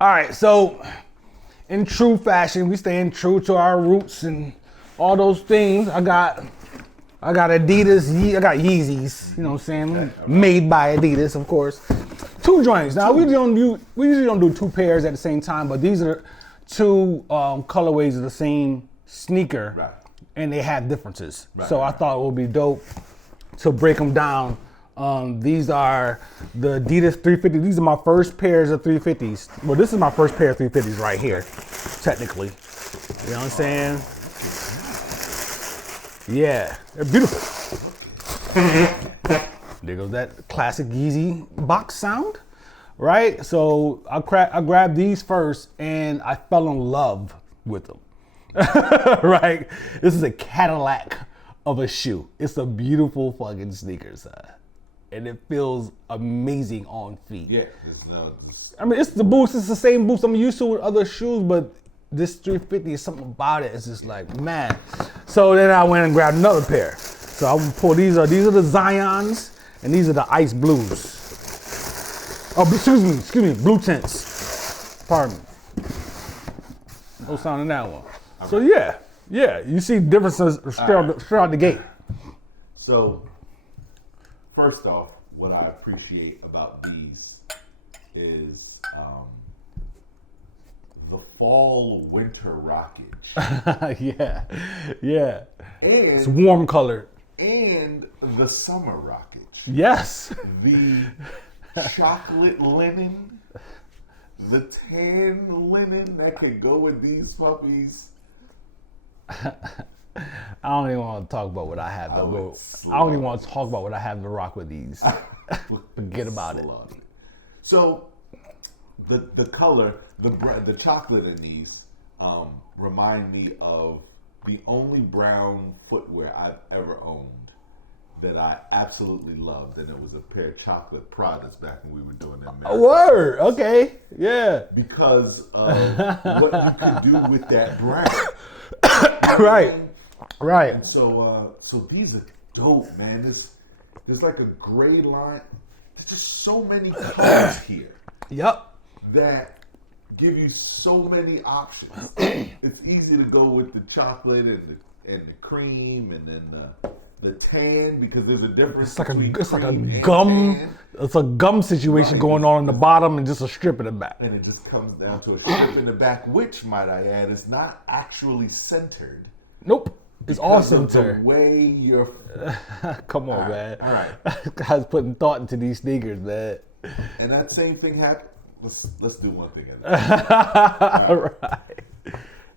All right, so in true fashion, we staying true to our roots and all those things. I got Adidas, I got Yeezys, you know what I'm saying? Made by Adidas, of course. 2 joints. Now we usually don't do 2 pairs at the same time, but these are 2 colorways of the same sneaker, right. And they have differences. Right, so right. I thought it would be dope to break them down. These are the Adidas 350. These are my first pairs of 350s. Well, this is my first pair of 350s right here, technically. You know what I'm saying? Yeah, they're beautiful. There goes that classic Yeezy box sound, right? So I grabbed these first and I fell in love with them, right? This is a Cadillac of a shoe. It's a beautiful fucking sneaker, son. And it feels amazing on feet. Yeah. I mean, it's the Boost. It's the same Boost I'm used to with other shoes, but this 350 is something about it. It's just like, man. So then I went and grabbed another pair. So I will pull these are the Zyons, and these are the Ice Blues. Oh, excuse me, Blue Tints. Pardon me. No sound in that one. So yeah, you see differences straight out the gate. So, first off, what I appreciate about these is the fall winter rockage. yeah. And It's warm colored. And the summer rockage. Yes. The chocolate linen, the tan linen that could go with these puppies. I don't even want to talk about what I have. I don't even want to talk about what I have to rock with these. Forget about it. So, the color, the chocolate in these remind me of the only brown footwear I've ever owned that I absolutely loved, and it was a pair of chocolate Pradas back when we were doing that. A word, okay, yeah. Because of what you could do with that brown. Right. And so these are dope, man. There's like a gray line. There's just so many colors here. Yep. That give you so many options. It's easy to go with the chocolate and the cream, and then the tan, because there's a difference. It's like a gum. Tan. It's a gum situation going on in the bottom and just a strip in the back. And it just comes down to a strip in the back, which, might I add, is not actually centered. Nope. It's all centered. The way you're. Come on, man. All right. Guys putting thought into these sneakers, man. And that same thing happened. Let's do one thing at a time. All right.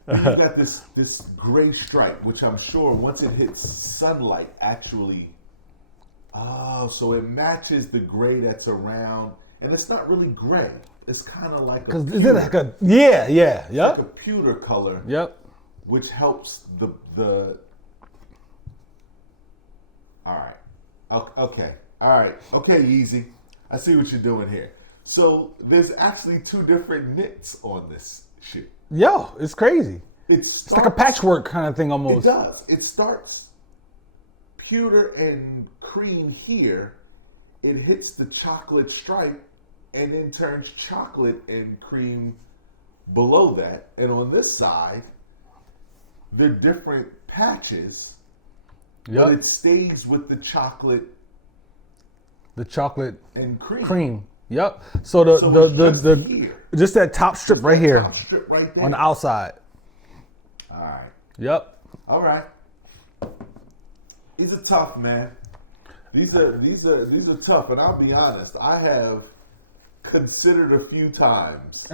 You've got this gray stripe, which I'm sure once it hits sunlight, actually, so it matches the gray that's around, and it's not really gray. It's kind of like is it like a yep, like a pewter color, yep, which helps the. All right, okay, Yeezy, I see what you're doing here. So there's actually 2 different knits on this shoe. Yo, it's crazy. It's like a patchwork kind of thing almost. It does. It starts pewter and cream here. It hits the chocolate stripe and then turns chocolate and cream below that. And on this side, they're different patches, but it stays with the chocolate. The chocolate and cream. Yep. So the just that top strip right here. Top strip right there. On the outside. All right. Yep. All right. These are tough, man. These are tough, and I'll be honest. I have considered a few times.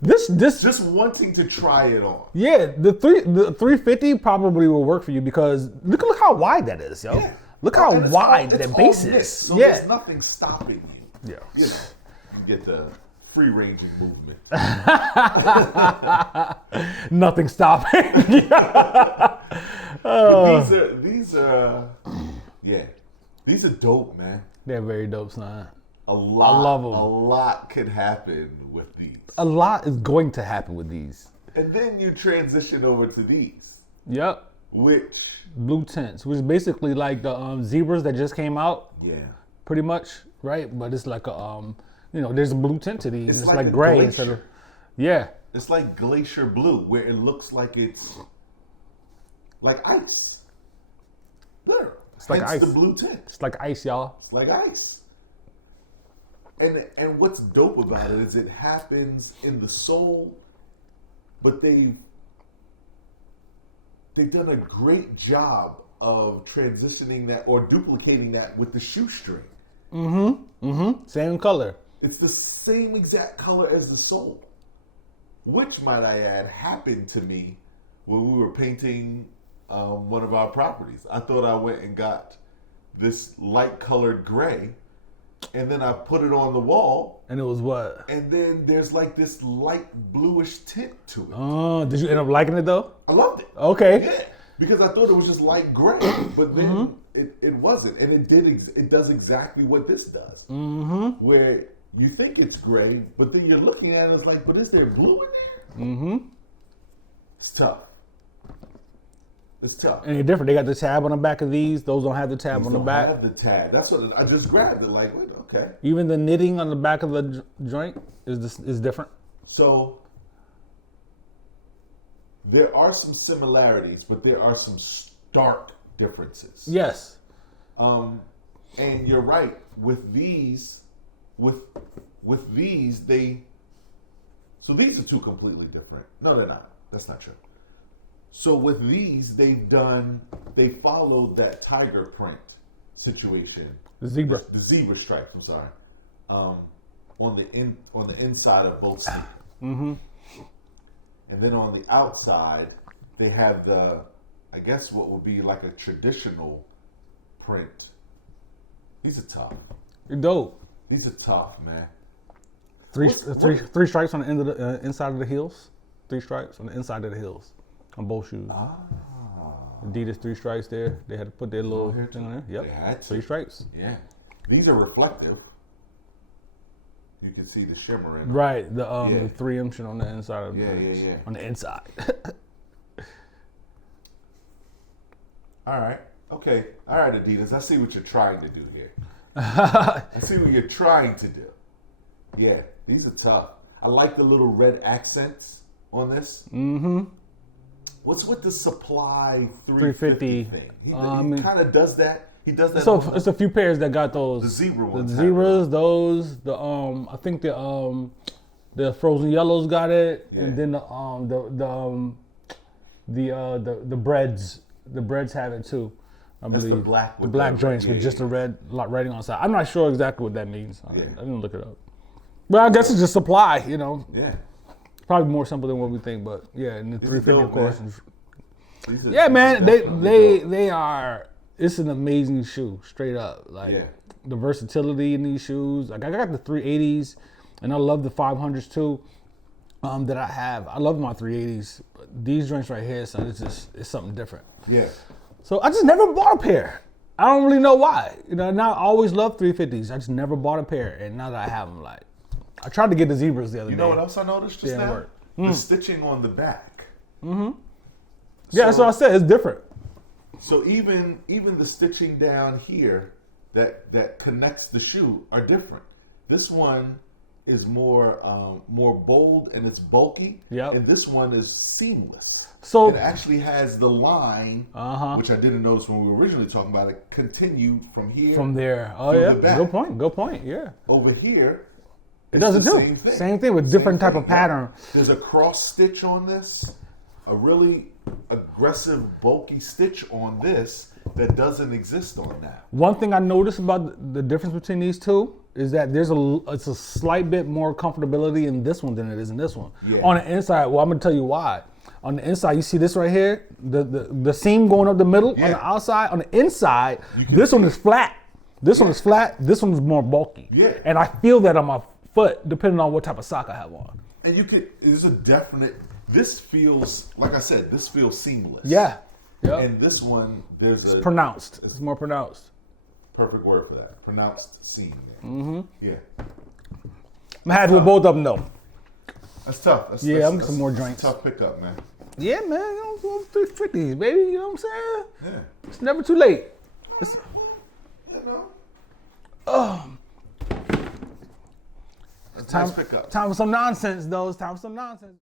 This just wanting to try it on. Yeah, the 350 probably will work for you because look how wide that is, yo. Yeah. Look how wide that base is. So there's nothing stopping you. Yeah. You get the free ranging movement. Nothing stopping. These are dope, man. They're very dope, son. I love them. A lot could happen with these. A lot is going to happen with these. And then you transition over to these. Yep. Which Blue Tints, which is basically like the zebras that just came out. Yeah. Pretty much, right? But it's like there's a blue tint to these. It's like like a gray glacier. instead of, yeah. It's like glacier blue, where it looks like it's like ice. There. It's like ice. The blue tint. It's like ice, y'all. It's like ice. And what's dope about it is it happens in the sole, but they've done a great job of transitioning that or duplicating that with the shoestring. Same color. It's the same exact color as the sole, which, might I add, happened to me when we were painting one of our properties. I thought I went and got this light colored gray, and then I put it on the wall. And it was what? And then there's like this light bluish tint to it. Oh, did you end up liking it though? I loved it. Okay. Yeah, because I thought it was just light gray, but then it wasn't, and it does exactly what this does. Where you think it's gray, but then you're looking at it, it's like, but is there blue in there? It's tough. It's tough. And they're different. They got the tab on the back of these. Those don't have the tab These on the don't back. have the tab. That's what I just grabbed it. Like, wait, okay. Even the knitting on the back of the joint is different. So there are some similarities, but there are some stark differences. Yes. And you're right. With these, so these are two completely different. No, they're not. That's not true. So with these, they followed that tiger print situation. The zebra. The zebra stripes. I'm sorry. On the inside of both sleeves. And then on the outside, they have I guess what would be like a traditional print. These are tough. You're dope. These are tough, man. Three stripes on the end of the inside of the heels. 3 stripes on the inside of the heels on both shoes. Adidas 3 stripes there. They had to put their little thing on there. Yep. They had to. 3 stripes. Yeah. These are reflective. You can see the shimmer in them. Right. The 3M shit on the inside of the Yeah. on the inside. All right. Okay. All right, Adidas. I see what you're trying to do here. I see what you're trying to do. Yeah. These are tough. I like the little red accents on this. What's with the Supply 350 thing? He kind of does that. He does that. So it's a few pairs that got those. The zebra ones. The zebras, those. The I think the frozen yellows got it, and then the breads. The breads have it too. I believe the black joints with just the red writing on the side. I'm not sure exactly what that means. I didn't look it up. But I guess it's just Supply, Yeah. Probably more simple than what we think, but yeah, and the 350 of course. Man. Yeah, man, they are. It's an amazing shoe, straight up. Like the versatility in these shoes. Like I got the 380s, and I love the 500s too. That I have. I love my 380s, but these joints right here, son, it's something different. Yeah. So I just never bought a pair. I don't really know why. Now I always loved 350s. I just never bought a pair, and now that I have them, like. I tried to get the zebras the other day. You know what else I noticed just now? Work. The stitching on the back. Yeah, that's what I said. It's different. So even the stitching down here that connects the shoe are different. This one is more bold and it's bulky. Yep. And this one is seamless. So it actually has the line, which I didn't notice when we were originally talking about it, continued from here. From there. Oh through yeah. the back. Good point. Yeah. Over here. It does it too. Same thing with different type of pattern. There's a cross stitch on this, a really aggressive, bulky stitch on this that doesn't exist on that. One thing I noticed about the difference between these two is that it's a slight bit more comfortability in this one than it is in this one. Yeah. On the inside, well, I'm gonna tell you why. On the inside, you see this right here, the seam going up the middle. On the outside, on the inside, this one is flat. This one is flat. This one is more bulky. Yeah. And I feel that on my foot, depending on what type of sock I have on. And there's a definite, this feels, like I said, this feels seamless. Yeah. Yep. And this one, it's pronounced. It's more pronounced. Perfect word for that. Pronounced seam. Yeah. I'm happy with both of them though. That's tough. I'm getting some more joints. Tough pickup, man. Yeah, man. I'm 350s, baby. You know what I'm saying? Yeah. It's never too late. That's a Time, nice pickup. time for some nonsense, though. It's time for some nonsense.